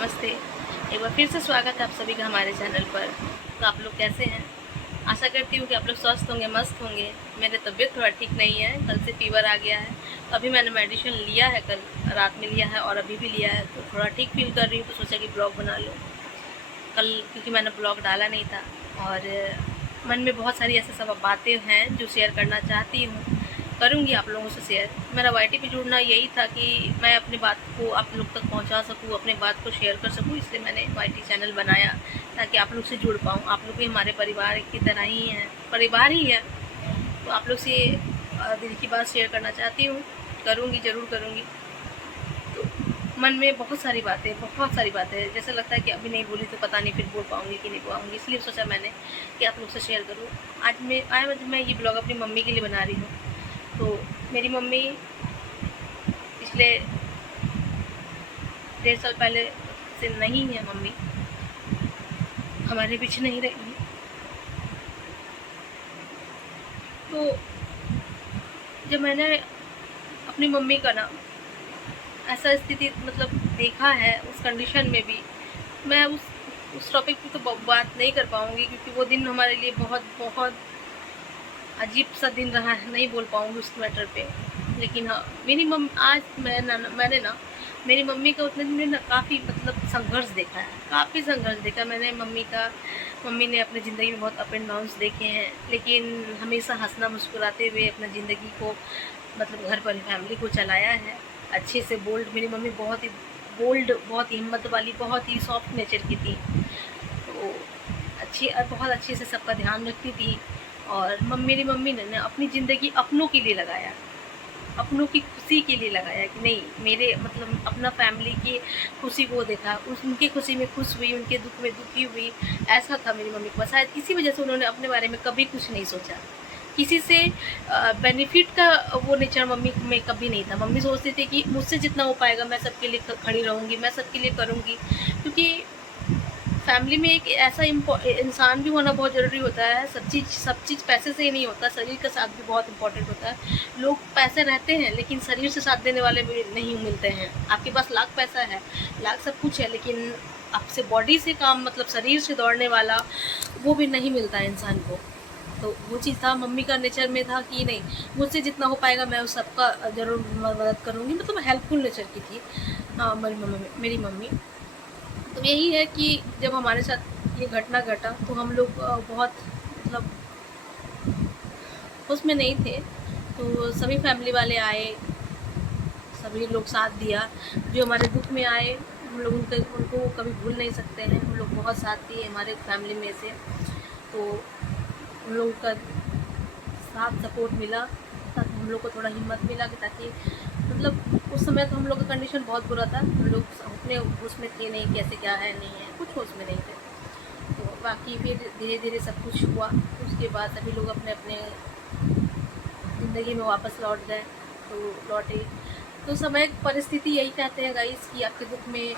नमस्ते। एक बार फिर से स्वागत है आप सभी का हमारे चैनल पर। तो आप लोग कैसे हैं? आशा करती हूँ कि आप लोग स्वस्थ होंगे, मस्त होंगे। मेरी तबीयत थोड़ा ठीक नहीं है, कल से फ़ीवर आ गया है। तो अभी मैंने मेडिसिन लिया है, कल रात में लिया है और अभी भी लिया है, तो थोड़ा ठीक फील कर रही हूँ। तो सोचा कि ब्लॉग बना लूँ कल, क्योंकि मैंने ब्लॉग डाला नहीं था और मन में बहुत सारी ऐसे सब बातें हैं जो शेयर करना चाहती हूँ, करूँगी आप लोगों से शेयर। मेरा वाईटी पे जुड़ना यही था कि मैं अपनी बात को आप लोग तक पहुंचा सकूं, अपनी बात को शेयर कर सकूं, इसलिए मैंने वाईटी चैनल बनाया ताकि आप लोग से जुड़ पाऊं। आप लोग भी हमारे परिवार की तरह ही हैं, परिवार ही है। तो आप लोग से दिल की बात शेयर करना चाहती हूँ, करूँगी, ज़रूर करूँगी। तो मन में बहुत सारी बातें जैसे लगता है कि अभी नहीं बोली तो पता नहीं फिर बोल पाऊँगी कि नहीं पाऊँगी, इसलिए सोचा मैंने कि आप लोग से शेयर करूँ। आज मैं ये ब्लॉग अपनी मम्मी के लिए बना रही हूँ। तो मेरी मम्मी पिछले 1.5 साल पहले से नहीं है, मम्मी हमारे बीच नहीं रही। तो जब मैंने अपनी मम्मी का ना ऐसा स्थिति मतलब देखा है, उस कंडीशन में भी मैं उस टॉपिक पे तो बात नहीं कर पाऊँगी, क्योंकि वो दिन हमारे लिए बहुत बहुत अजीब सा दिन रहा है। नहीं बोल पाऊँगी उस मैटर पे। लेकिन हाँ, मेरी आज मैंने ना मेरी मम्मी का उतने दिन में ना काफ़ी मतलब संघर्ष देखा है, काफ़ी संघर्ष देखा मैंने मम्मी का। मम्मी ने अपनी ज़िंदगी में बहुत अप एंड डाउन्स देखे हैं, लेकिन हमेशा हंसना मुस्कुराते हुए अपनी ज़िंदगी को मतलब घर पर फैमिली को चलाया है अच्छे से। मेरी मम्मी बहुत ही बोल्ड, बहुत ही हिम्मत वाली, बहुत ही सॉफ्ट नेचर की थी। तो बहुत अच्छे से सबका ध्यान रखती थी। और मेरी मम्मी ने ना अपनी ज़िंदगी अपनों के लिए लगाया, अपनों की खुशी के लिए लगाया कि नहीं, मेरे मतलब अपना फैमिली की खुशी को देखा, उनकी खुशी में खुश हुई, उनके दुख में दुखी हुई। ऐसा था मेरी मम्मी को। शायद इसी वजह से उन्होंने अपने बारे में कभी कुछ नहीं सोचा, किसी से बेनिफिट का वो नेचर मम्मी में कभी नहीं था। मम्मी सोचती थी कि मुझसे जितना हो पाएगा मैं सबके लिए खड़ी रहूँगी, मैं सबके लिए करूँगी। क्योंकि फैमिली में एक ऐसा इंसान भी होना बहुत ज़रूरी होता है। सब चीज़ पैसे से ही नहीं होता, शरीर का साथ भी बहुत इम्पोर्टेंट होता है। लोग पैसे रहते हैं लेकिन शरीर से साथ देने वाले भी नहीं मिलते हैं। आपके पास लाख पैसा है, लाख सब कुछ है, लेकिन आपसे बॉडी से काम मतलब शरीर से दौड़ने वाला वो भी नहीं मिलता है इंसान को। तो वो चीज़ था मम्मी का नेचर में था कि नहीं, मुझसे जितना हो पाएगा मैं उस सबका ज़रूर मदद करूँगी। मतलब हेल्पफुल नेचर की थी हाँ मेरी मम्मी। तो यही है कि जब हमारे साथ ये घटना घटा तो हम लोग बहुत मतलब उसमें नहीं थे। तो सभी फैमिली वाले आए, सभी लोग साथ दिया। जो हमारे दुख में आए हम लोग उनको कभी भूल नहीं सकते हैं। हम लोग बहुत साथ दिए हमारे फैमिली में से। तो उन लोगों का साथ सपोर्ट मिला, ताकि हम लोग को थोड़ा हिम्मत मिला कि ताकि मतलब उस समय तो हम लोग का कंडीशन बहुत बुरा था। हम लोग अपने उसमें थे नहीं, कैसे क्या है नहीं है, कुछ होश में नहीं थे। तो बाकी फिर धीरे धीरे सब कुछ हुआ। उसके बाद सभी लोग अपने अपने ज़िंदगी में वापस लौट गए। तो लौटे तो समय परिस्थिति यही कहते हैं गाइस कि आपके दुख में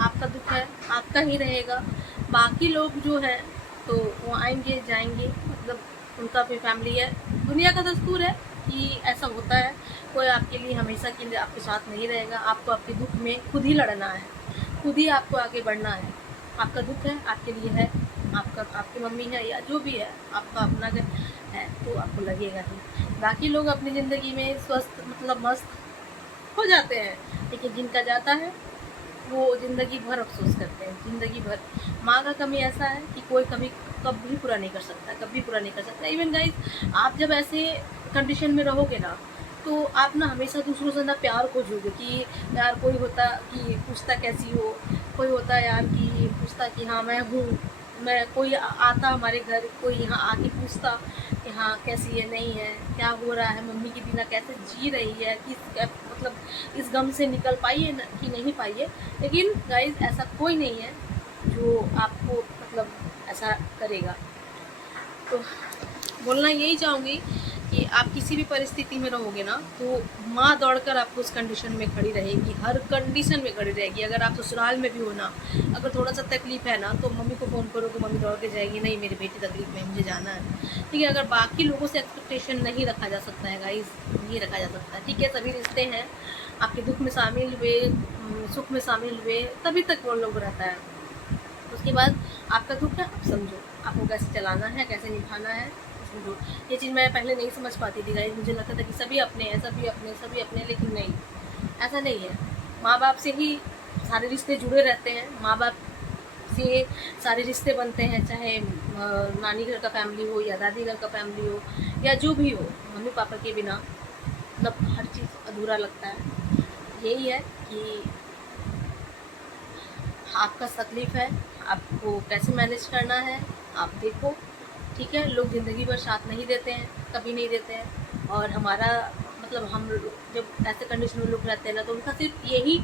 आपका दुख है, आपका ही रहेगा। बाकी लोग जो है तो वो आएंगे जाएंगे, मतलब उनका भी फैमिली है। दुनिया का दस्तूर है कि ऐसा होता है। कोई आपके लिए हमेशा के लिए आपके साथ नहीं रहेगा। आपको आपके दुख में खुद ही लड़ना है, खुद ही आपको आगे बढ़ना है। आपका दुख है, आपके लिए है, आपकी मम्मी है या जो भी है, आपका अपना है, तो आपको लगेगा ही। बाकी लोग अपनी ज़िंदगी में स्वस्थ मतलब मस्त हो जाते हैं, लेकिन जिनका जाता है वो ज़िंदगी भर अफसोस करते हैं, ज़िंदगी भर। माँ का कमी ऐसा है कि कोई कभी पूरा नहीं कर सकता, कभी पूरा नहीं कर सकता। इवन गाइस, आप जब ऐसे कंडीशन में रहोगे ना, तो आप ना हमेशा दूसरों से ना प्यार खोजोगे कि यार कोई होता कि पूछता कैसी हो, कोई होता यार कि पूछता कि हाँ मैं हूँ, मैं कोई आता हमारे घर, कोई यहाँ आके पूछता कि हाँ कैसी है, नहीं है, क्या हो रहा है, मम्मी के बिना कैसे जी रही है, मतलब इस गम से निकल पाई है कि नहीं पाई है। लेकिन गाइस ऐसा कोई नहीं है जो आपको मतलब ऐसा करेगा। तो बोलना यही चाहूँगी कि आप किसी भी परिस्थिति में रहोगे ना, तो माँ दौड़कर आपको उस कंडीशन में खड़ी रहेगी, हर कंडीशन में खड़ी रहेगी। अगर आप ससुराल में भी हो ना, अगर थोड़ा सा तकलीफ है ना, तो मम्मी को फ़ोन करो तो मम्मी दौड़ के जाएगी, नहीं मेरी बेटी तकलीफ में मुझे जाना है। ठीक है, अगर बाकी लोगों से एक्सपेक्टेशन नहीं रखा जा सकता है गाइस, नहीं रखा जा सकता है। ठीक है, सभी रिश्ते हैं, आपके दुख में शामिल हुए, सुख में शामिल हुए, तभी तक वो लोग रहता है। उसके बाद आपका दुख है, आप समझो आपको कैसे चलाना है, कैसे निभाना है, समझो। ये चीज़ मैं पहले नहीं समझ पाती थी गाइस, मुझे लगता था कि सभी अपने हैं, सभी अपने, सभी अपने, लेकिन नहीं, ऐसा नहीं है। माँ बाप से ही सारे रिश्ते जुड़े रहते हैं, माँ बाप से सारे रिश्ते बनते हैं, चाहे नानी घर का फैमिली हो या दादी घर का फैमिली हो या जो भी हो। मम्मी पापा के बिना मतलब हर चीज़ अधूरा लगता है। यही है कि आपका तकलीफ़ है, आपको कैसे मैनेज करना है, आप देखो। ठीक है, लोग ज़िंदगी भर साथ नहीं देते हैं, कभी नहीं देते हैं। और हमारा मतलब हम जब ऐसे कंडीशन में लोग रहते हैं ना, तो उनका सिर्फ यही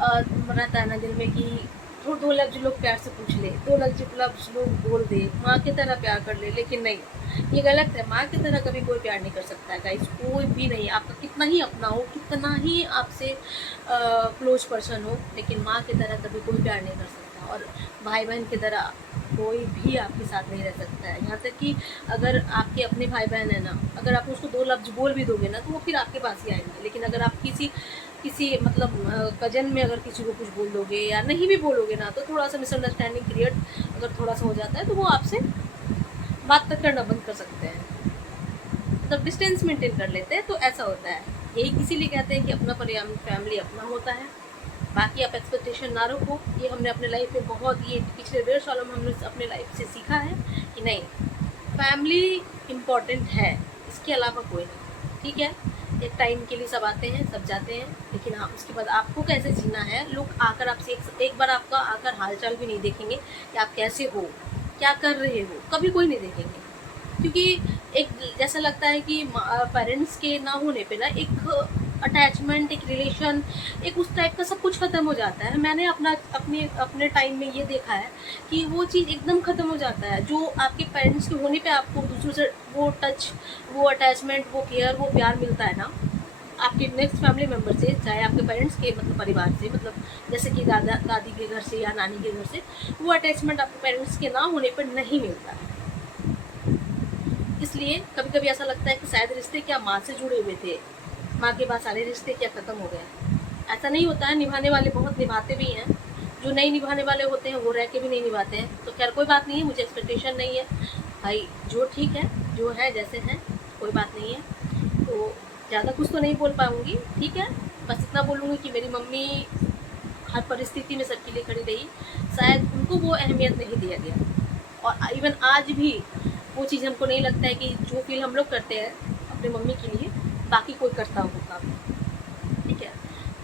रहता है ना दिल में कि थोड़ा 2 लफ्ज़ लोग प्यार से पूछ ले, 2 लफ्ज़ लोग बोल दे, माँ की तरह प्यार कर ले। लेकिन नहीं, ये गलत है। माँ की तरह कभी कोई प्यार नहीं कर सकता है गाइस, कोई भी नहीं। आपका कितना ही अपना हो, कितना ही आपसे क्लोज पर्सन हो, लेकिन माँ की तरह कभी कोई प्यार नहीं कर सकता। और भाई बहन की तरह कोई भी आपके साथ नहीं रह सकता है। यहाँ तक कि अगर आपके अपने भाई बहन है ना, अगर आप उसको 2 लफ्ज़ बोल भी दोगे ना, तो वो फिर आपके पास ही आएंगे। लेकिन अगर आप किसी किसी मतलब कजन में अगर किसी को कुछ बोल दोगे या नहीं भी बोलोगे ना, तो थोड़ा सा मिसअंडरस्टैंडिंग क्रिएट अगर थोड़ा सा हो जाता है, तो वो आपसे बात तक करना बंद कर सकते हैं, मतलब डिस्टेंस मेंटेन कर लेते हैं। तो ऐसा होता है, यही इसीलिए कहते हैं कि अपना फैमिली अपना होता है। बाकी आप एक्सपेक्टेशन ना रखो। ये हमने अपने लाइफ में बहुत, ये पिछले 1.5 सालों में हमने अपने लाइफ से सीखा है कि नहीं, फैमिली इम्पॉर्टेंट है, इसके अलावा कोई नहीं। ठीक है, एक टाइम के लिए सब आते हैं, सब जाते हैं, लेकिन हाँ, उसके बाद आपको कैसे जीना है, लोग आकर आपसे एक बार आपका आकर हालचाल भी नहीं देखेंगे कि आप कैसे हो, क्या कर रहे हो, कभी कोई नहीं देखेंगे। क्योंकि एक जैसा लगता है कि पेरेंट्स के ना होने पे ना एक अटैचमेंट, एक रिलेशन, एक उस टाइप का सब कुछ ख़त्म हो जाता है। मैंने अपने अपने टाइम में ये देखा है कि वो चीज़ एकदम ख़त्म हो जाता है। जो आपके पेरेंट्स के होने पे आपको दूसरों से वो टच, वो अटैचमेंट, वो केयर, वो प्यार मिलता है ना, आपके नेक्स्ट फैमिली मेम्बर से, चाहे आपके पेरेंट्स के मतलब परिवार से, मतलब जैसे कि दादी के घर से या नानी के घर से, वो अटैचमेंट आपके पेरेंट्स के ना होने पर नहीं मिलता है। इसलिए कभी कभी ऐसा लगता है कि शायद रिश्ते क्या माँ से जुड़े हुए थे, माँ के बाद सारे रिश्ते क्या ख़त्म हो गए। ऐसा नहीं होता है, निभाने वाले बहुत निभाते भी हैं, जो नहीं निभाने वाले होते हैं वो रह के भी नहीं निभाते हैं। तो खैर कोई बात नहीं है, मुझे एक्सपेक्टेशन नहीं है भाई, जो ठीक है, जो है जैसे हैं, कोई बात नहीं है। तो ज़्यादा कुछ तो नहीं बोल पाऊँगी, ठीक है, बस इतना बोलूँगी कि मेरी मम्मी हर परिस्थिति में सबके लिए खड़ी रही, शायद उनको वो अहमियत नहीं दिया गया। और इवन आज भी वो चीज़ हमको नहीं लगता है कि जो फील हम लोग करते हैं अपने मम्मी के लिए, बाकी कोई करता होगा। ठीक है,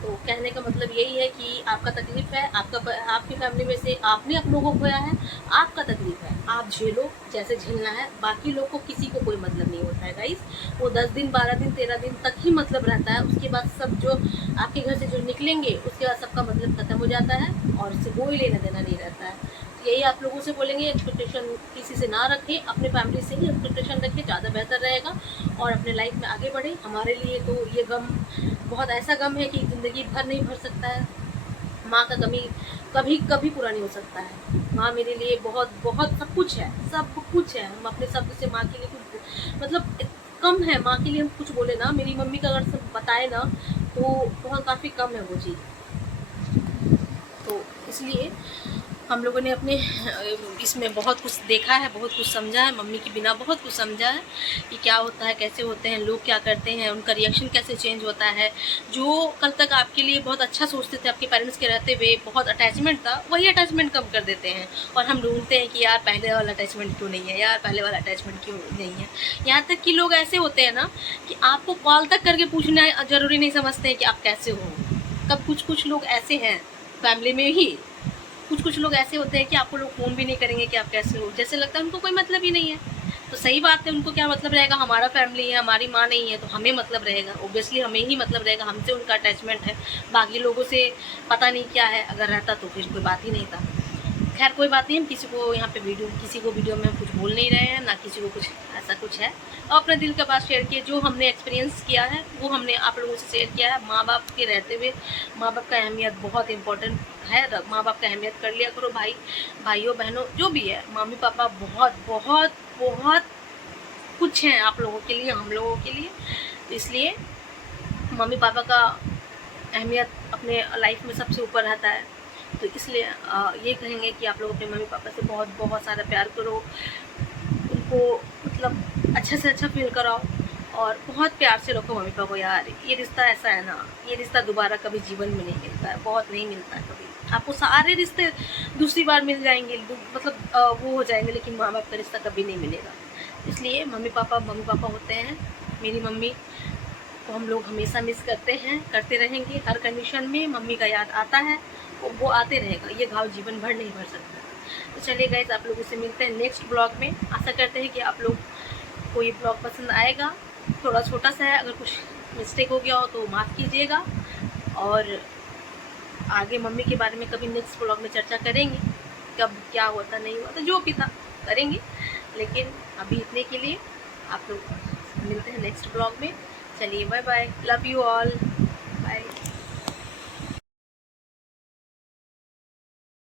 तो कहने का मतलब यही है कि आपका तकलीफ़ है, आपकी फैमिली में से आपने अपनों को खोया है, आपका तकलीफ़ है, आप झेलो जैसे झेलना है। बाकी लोग को किसी को कोई मतलब नहीं होता है गाइस। वो 10 दिन, 12 दिन, 13 दिन तक ही मतलब रहता है। उसके बाद सब जो आपके घर से जो निकलेंगे, उसके बाद सबका मतलब ख़त्म हो जाता है और उससे कोई लेना देना नहीं रहता है। यही आप लोगों से बोलेंगे, एक्सपेक्टेशन किसी से ना रखें, अपने फैमिली से ही एक्सपेक्टेशन रखें, ज़्यादा बेहतर रहेगा और अपने लाइफ में आगे बढ़ें। हमारे लिए तो ये गम बहुत ऐसा गम है कि ज़िंदगी भर नहीं भर सकता है। माँ का कमी कभी कभी पूरा नहीं हो सकता है। माँ मेरे लिए बहुत बहुत सब कुछ है, सब कुछ है। हम अपने शब्द से माँ के लिए कुछ मतलब कम है, माँ के लिए हम कुछ बोले ना, मेरी मम्मी का अगर सब बताए ना, तो बहुत काफ़ी कम है वो चीज़। तो इसलिए हम लोगों ने अपने इसमें बहुत कुछ देखा है, बहुत कुछ समझा है, मम्मी के बिना बहुत कुछ समझा है कि क्या होता है, कैसे होते हैं लोग, क्या करते हैं, उनका रिएक्शन कैसे चेंज होता है। जो कल तक आपके लिए बहुत अच्छा सोचते थे, आपके पेरेंट्स के रहते हुए बहुत अटैचमेंट था, वही अटैचमेंट कम कर देते हैं और हम ढूंढते हैं कि यार पहले वाला अटैचमेंट क्यों नहीं है, यार पहले वाला अटैचमेंट क्यों नहीं है। यहाँ तक कि लोग ऐसे होते हैं ना कि आपको कॉल तक करके पूछना ज़रूरी नहीं समझते हैं कि आप कैसे हो। कब कुछ लोग ऐसे हैं फैमिली में ही, कुछ लोग ऐसे होते हैं कि आपको लोग फ़ोन भी नहीं करेंगे कि आप कैसे हो, जैसे लगता है उनको कोई मतलब ही नहीं है। तो सही बात है, उनको क्या मतलब रहेगा, हमारा फैमिली है, हमारी माँ नहीं है तो हमें मतलब रहेगा, ऑब्वियसली हमें ही मतलब रहेगा, हमसे उनका अटैचमेंट है। बाकी लोगों से पता नहीं क्या है, अगर रहता तो फिर कोई बात ही नहीं था। खैर कोई बात नहीं, हम किसी को यहाँ पे किसी को वीडियो में हम कुछ बोल नहीं रहे हैं, ना किसी को कुछ ऐसा कुछ है। और अपने दिल का बात शेयर किए, जो हमने एक्सपीरियंस किया है वो हमने आप लोगों से शेयर किया है। माँ बाप के रहते हुए माँ बाप का अहमियत बहुत इंपॉर्टेंट है, माँ बाप का अहमियत कर लिया करो। भाइयों बहनों जो भी है, मम्मी पापा बहुत बहुत बहुत कुछ हैं आप लोगों के लिए, हम लोगों के लिए। तो इसलिए मम्मी पापा का अहमियत अपने लाइफ में सबसे ऊपर रहता है। तो इसलिए ये कहेंगे कि आप लोग अपने मम्मी पापा से बहुत बहुत सारा प्यार करो, उनको मतलब अच्छे से अच्छा फील कराओ और बहुत प्यार से रखो मम्मी पापा को। यार ये रिश्ता ऐसा है ना, ये रिश्ता दोबारा कभी जीवन में नहीं मिलता है, बहुत नहीं मिलता है कभी। आपको सारे रिश्ते दूसरी बार मिल जाएंगे, मतलब वो हो जाएंगे, लेकिन माँ बाप का रिश्ता कभी नहीं मिलेगा। इसलिए मम्मी पापा होते हैं। मेरी मम्मी को हम लोग हमेशा मिस करते हैं, करते रहेंगे। हर कंडीशन में मम्मी का याद आता है, वो आते रहेगा। ये घाव जीवन भर नहीं भर सकता। तो चलिए गाइस, आप लोगों से मिलते हैं नेक्स्ट ब्लॉग में। आशा करते हैं कि आप लोग को ये ब्लॉग पसंद आएगा। थोड़ा छोटा सा है, अगर कुछ मिस्टेक हो गया हो तो माफ़ कीजिएगा। और आगे मम्मी के बारे में कभी नेक्स्ट ब्लॉग में चर्चा करेंगे, कब क्या होता नहीं हुआ तो जो भी था करेंगे। लेकिन अभी इतने के लिए आप लोग मिलते हैं नेक्स्ट ब्लॉग में। चलिए bye bye, love you all.